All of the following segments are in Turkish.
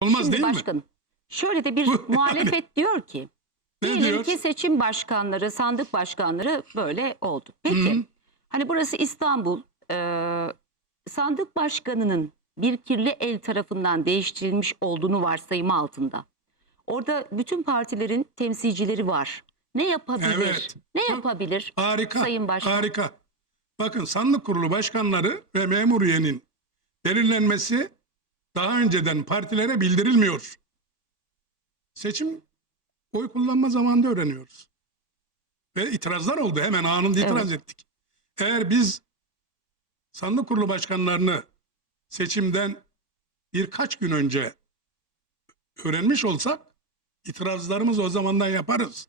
Olmaz Şimdi değil mi? başkanım şöyle de bir muhalefet diyor ki Ne diyelim diyor? ki seçim başkanları, sandık başkanları böyle oldu. Peki Hı. hani burası İstanbul e, sandık başkanının bir kirli el tarafından değiştirilmiş olduğunu varsayımı altında. Orada bütün partilerin temsilcileri var. Ne yapabilir? Evet. Ne yapabilir? Harika. Sayın Başkan. Harika. Bakın sandık kurulu başkanları ve memur üyenin belirlenmesi daha önceden partilere bildirilmiyor. Seçim oy kullanma zamanında öğreniyoruz. Ve itirazlar oldu. Hemen anında itiraz ettik. Eğer biz sandık kurulu başkanlarını seçimden birkaç gün önce öğrenmiş olsak itirazlarımızı o zamandan yaparız.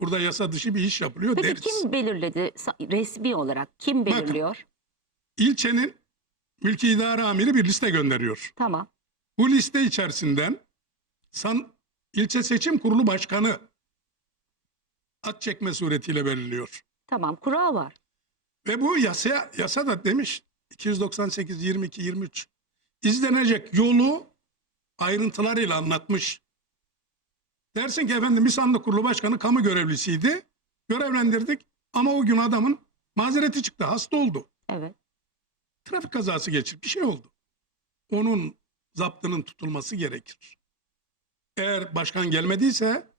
Burada yasa dışı bir iş yapılıyor Peki deriz. kim belirledi resmi olarak? Kim Bakın. belirliyor? İlçenin mülki idare amiri bir liste gönderiyor. Tamam. Bu liste içerisinden san, ilçe seçim kurulu başkanı at çekme suretiyle belirliyor. Tamam. Kura var. Ve bu yasa, yasa da demiş 298, 22, 23 izlenecek yolu ayrıntılarıyla anlatmış. Dersin ki efendim bir sandık kurulu başkanı kamu görevlisiydi. Görevlendirdik ama o gün adamın mazereti çıktı. Hasta oldu. Trafik kazası geçirdi. Bir şey oldu. Onun zaptının tutulması gerekir. Eğer başkan gelmediyse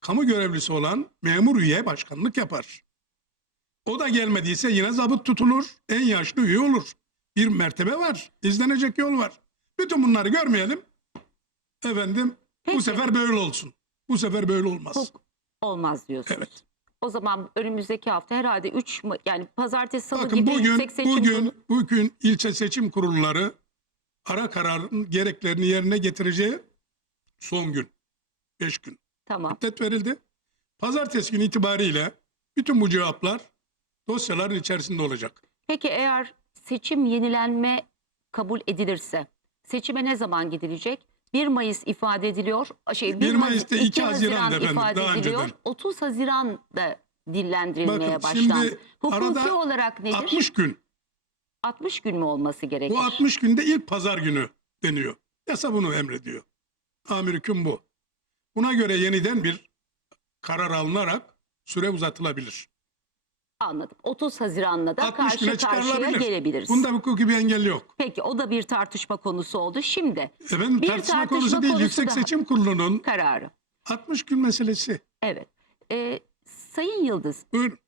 kamu görevlisi olan memur üye başkanlık yapar. O da gelmediyse yine zabıt tutulur. En yaşlı üye olur. Bir mertebe var. izlenecek yol var. Bütün bunları görmeyelim. Efendim Peki. bu sefer böyle olsun. Bu sefer böyle olmaz. Çok olmaz diyorsunuz. Evet. O zaman önümüzdeki hafta herhalde 3 yani pazartesi salı Bakın gibi bugün yüksek seçim bugün kurulu- bugün ilçe seçim kurulları ara kararın gereklerini yerine getireceği son gün. 5 gün. tamam. Müddet verildi. Pazartesi günü itibariyle bütün bu cevaplar dosyaların içerisinde olacak. Peki eğer seçim yenilenme kabul edilirse seçime ne zaman gidilecek? 1 Mayıs ifade ediliyor. Şey, 1 Haz- Mayıs'ta 2 2 Haziran'da efendim, ifade daha ediliyor. önceden. 30 Haziran'da dillendirilmeye Bakın şimdi başlandı. Hukuki arada olarak nedir? 60 gün. 60 gün mü olması gerekir? Bu 60 günde ilk pazar günü deniyor. Yasa bunu emrediyor. Amir hüküm bu. Buna göre yeniden bir karar alınarak süre uzatılabilir. Anladım. 30 Haziran'la da 60 güne karşı karşıya çıkarılabilir. gelebiliriz. Bunda hukuki bir engel yok. Peki o da bir tartışma konusu oldu. Şimdi Efendim Bir tartışma, konusu değil. Yüksek daha. Seçim Kurulu'nun kararı. 60 gün meselesi. Evet. Ee, Sayın Yıldız, Buyurun.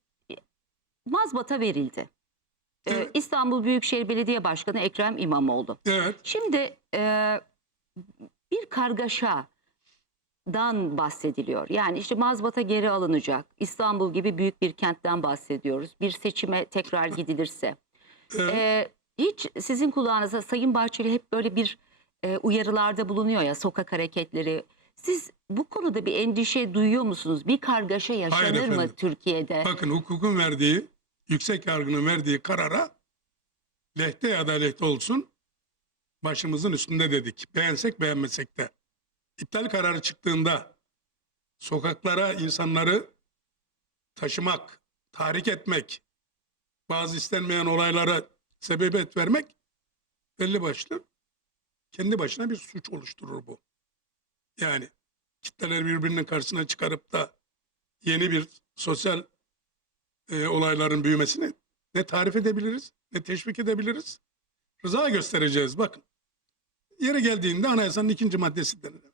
mazbata verildi. Ee, Evet. İstanbul Büyükşehir Belediye Başkanı Ekrem İmamoğlu. Evet. Şimdi e, bir kargaşadan bahsediliyor. Yani işte mazbata geri alınacak. İstanbul gibi büyük bir kentten bahsediyoruz. Bir seçime tekrar gidilirse. evet. Ee, hiç sizin kulağınıza Sayın Bahçeli hep böyle bir e, uyarılarda bulunuyor ya sokak hareketleri. Siz bu konuda bir endişe duyuyor musunuz? Bir kargaşa yaşanır mı efendim. Türkiye'de? Bakın hukukun verdiği, yüksek yargının verdiği karara lehte ya da lehte olsun başımızın üstünde dedik. Beğensek beğenmesek de. İptal kararı çıktığında sokaklara insanları taşımak, tahrik etmek, bazı istenmeyen olaylara sebebiyet vermek belli başlı kendi başına bir suç oluşturur bu. Yani kitleler birbirinin karşısına çıkarıp da yeni bir sosyal e, olayların büyümesini ne tarif edebiliriz ne teşvik edebiliriz. Rıza göstereceğiz bakın. Yeri geldiğinde anayasanın ikinci maddesi denir.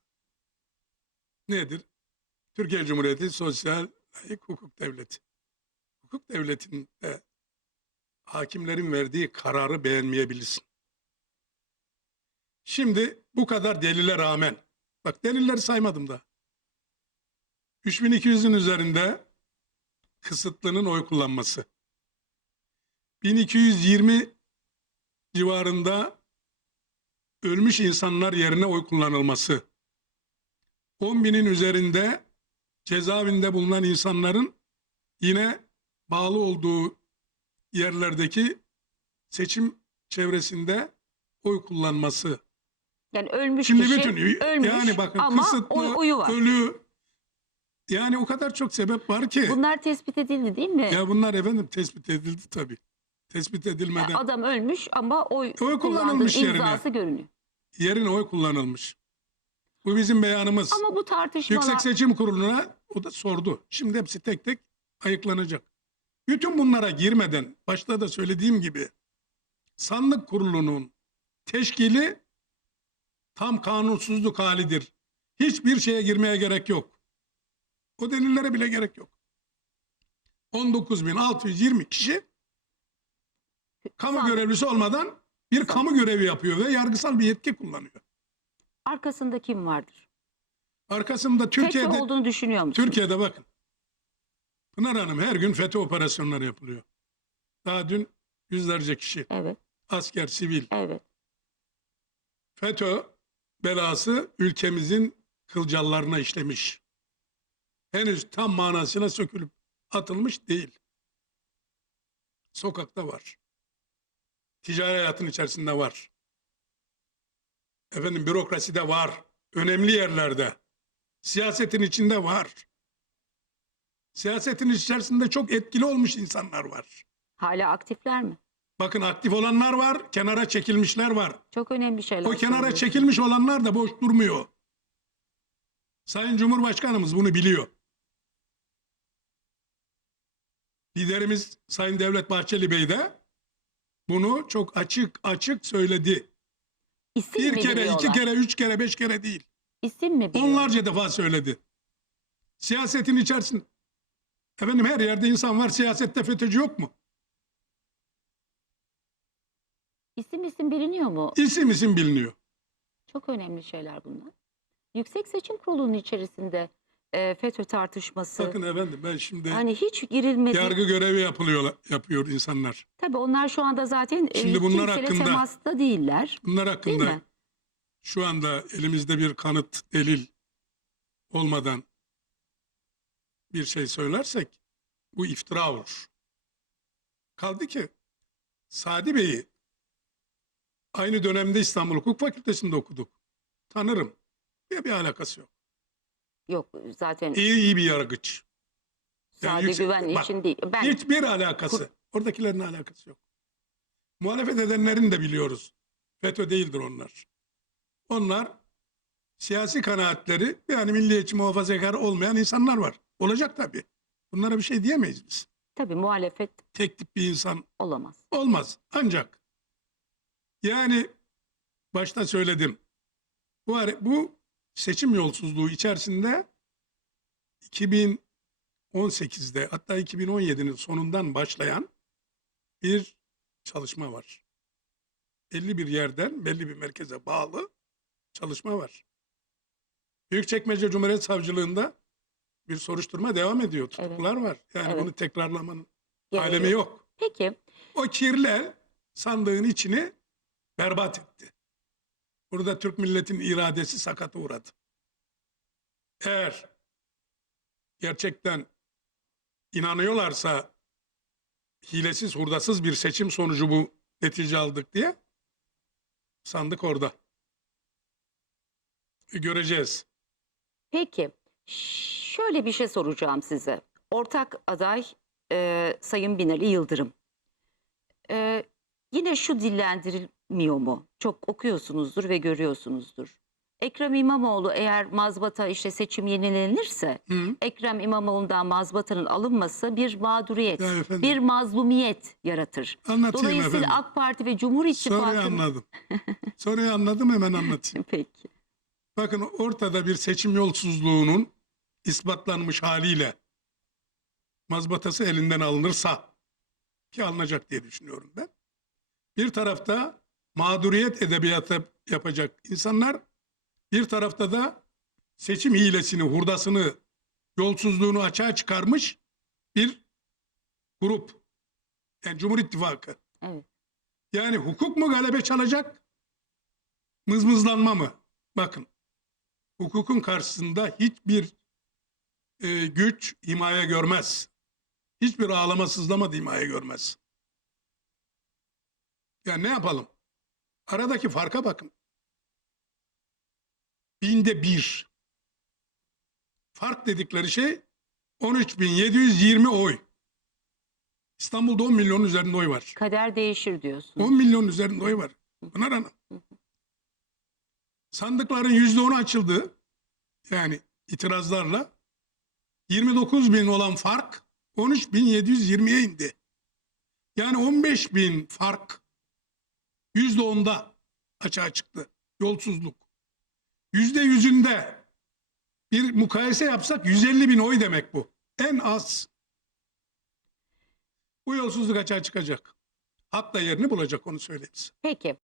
Nedir? Türkiye Cumhuriyeti sosyal layık hukuk devleti. Hukuk devletinde hakimlerin verdiği kararı beğenmeyebilirsin. Şimdi bu kadar delile rağmen, bak delilleri saymadım da. 3200'ün üzerinde kısıtlının oy kullanması. 1220 civarında ölmüş insanlar yerine oy kullanılması. 10 binin üzerinde cezaevinde bulunan insanların yine bağlı olduğu yerlerdeki seçim çevresinde oy kullanması. Yani ölmüş Şimdi kişi bütün ölmüş yani bakın ama kısıtlı, oy, oyu var. ölü yani o kadar çok sebep var ki. Bunlar tespit edildi değil mi? Ya bunlar efendim tespit edildi tabii. Tespit edilmeden Adam ölmüş ama oy, Oy kullanılmış yerine. imzası görünüyor. yerine oy kullanılmış. Bu bizim beyanımız. Ama bu tartışmalar Yüksek Seçim Kurulu'na o da sordu. Şimdi hepsi tek tek ayıklanacak. Bütün bunlara girmeden başta da söylediğim gibi sandık kurulunun teşkili tam kanunsuzluk halidir. Hiçbir şeye girmeye gerek yok. O delillere bile gerek yok. 19.620 kişi kamu görevlisi olmadan bir kamu görevi yapıyor ve yargısal bir yetki kullanıyor. Arkasında kim vardır? Arkasında Türkiye'de FETÖ olduğunu düşünüyor musunuz? Türkiye'de bakın. Pınar Hanım her gün FETÖ operasyonları yapılıyor. Daha dün yüzlerce kişi, Evet, asker, sivil. evet. FETÖ belası ülkemizin kılcallarına işlemiş. Henüz tam manasına sökülüp atılmış değil. Sokakta var. Ticari hayatın içerisinde var. Efendim bürokraside var. Önemli yerlerde. Siyasetin içinde var. Siyasetin içerisinde çok etkili olmuş insanlar var. Hala aktifler mi? Bakın aktif olanlar var, kenara çekilmişler var. Çok önemli şeyler. O kenara çekilmiş olanlar da boş durmuyor. Sayın Cumhurbaşkanımız bunu biliyor. Liderimiz Sayın Devlet Bahçeli Bey de bunu çok açık açık söyledi. İsim Bir mi kere, iki biliyorlar? kere, üç kere, beş kere değil. İsim mi biliyorlar? Onlarca defa söyledi. Siyasetin içerisinde efendim her yerde insan var. Siyasette FETÖ'cü yok mu? İsim isim biliniyor mu? İsim isim biliniyor. Çok önemli şeyler bunlar. Yüksek Seçim Kurulu'nun içerisinde e, FETÖ tartışması Bakın efendim ben şimdi hani hiç girilmedi. yargı görevi yapılıyor yapıyor insanlar. Tabii onlar şu anda zaten e, Şimdi bunlar hakkında- temasta değiller. Bunlar Değil hakkında mi? şu anda elimizde bir kanıt, delil olmadan bir şey söylersek bu iftira olur. Kaldı ki Sadi Bey'i aynı dönemde İstanbul Hukuk Fakültesi'nde okuduk. Tanırım. Bir, bir alakası yok. Yok zaten İyi iyi bir yargıç. Sade yüksek- Güven bak, için değil. Ben Hiçbir alakası. Oradakilerin alakası yok. Muhalefet edenlerin de biliyoruz. FETÖ değildir onlar. Onlar siyasi kanaatleri yani milliyetçi muhafazakar olmayan insanlar var. Olacak tabii. Bunlara bir şey diyemeyiz biz. tabii muhalefet Tek tip bir insan olamaz. olmaz. Ancak yani başta söyledim. Bu, hare- bu seçim yolsuzluğu içerisinde 2018'de hatta 2017'nin sonundan başlayan bir çalışma var. Belli bir yerden belli bir merkeze bağlı çalışma var. Büyükçekmece Cumhuriyet Savcılığında bir soruşturma devam ediyor. Tutuklular var. Yani Evet. bunu tekrarlamanın Gereği alemi yok. Peki O kirli el sandığın içini berbat etti. Burada Türk milletin iradesi sakata uğradı. Eğer gerçekten inanıyorlarsa hilesiz hurdasız bir seçim sonucu bu netice aldık diye sandık orada. Göreceğiz. Peki, şöyle bir şey soracağım size. Ortak aday e, Sayın Binali Yıldırım. E, yine şu dillendirilmiyor mu? Çok okuyorsunuzdur ve görüyorsunuzdur. Ekrem İmamoğlu eğer mazbata işte seçim yenilenirse Hı? Ekrem İmamoğlu'ndan mazbatanın alınması bir mağduriyet, Ya efendim. bir mazlumiyet yaratır. Anlatayım Dolayısıyla efendim. AK Parti ve Cumhur Soruyu İttifakı'nın... anladım. Soruyu anladım hemen anlatayım. Peki. Bakın ortada bir seçim yolsuzluğunun ispatlanmış haliyle mazbatası elinden alınırsa ki alınacak diye düşünüyorum ben. Bir tarafta mağduriyet edebiyatı yapacak insanlar, bir tarafta da seçim hilesini, hurdasını, yolsuzluğunu açığa çıkarmış bir grup. Yani Cumhur İttifakı. Evet. Yani hukuk mu galebe çalacak? Mızmızlanma mı? Bakın. Hukukun karşısında hiçbir e, güç himaye görmez. Hiçbir ağlama sızlama da himaye görmez. Ya ne yapalım? Aradaki farka bakın. Binde bir. Fark dedikleri şey 13.720 oy. İstanbul'da 10 milyonun üzerinde oy var. Kader değişir diyorsun. 10 milyon üzerinde oy var. Pınar Hanım. Sandıkların yüzde onu açıldı. yani itirazlarla 29 bin olan fark 13 bin 720'ye indi. Yani 15 bin fark yüzde onda açığa çıktı. Yolsuzluk. Yüzde yüzünde bir mukayese yapsak 150 bin oy demek bu. En az. Bu yolsuzluk açığa çıkacak. Hatta yerini bulacak onu söyleyeyim size. Peki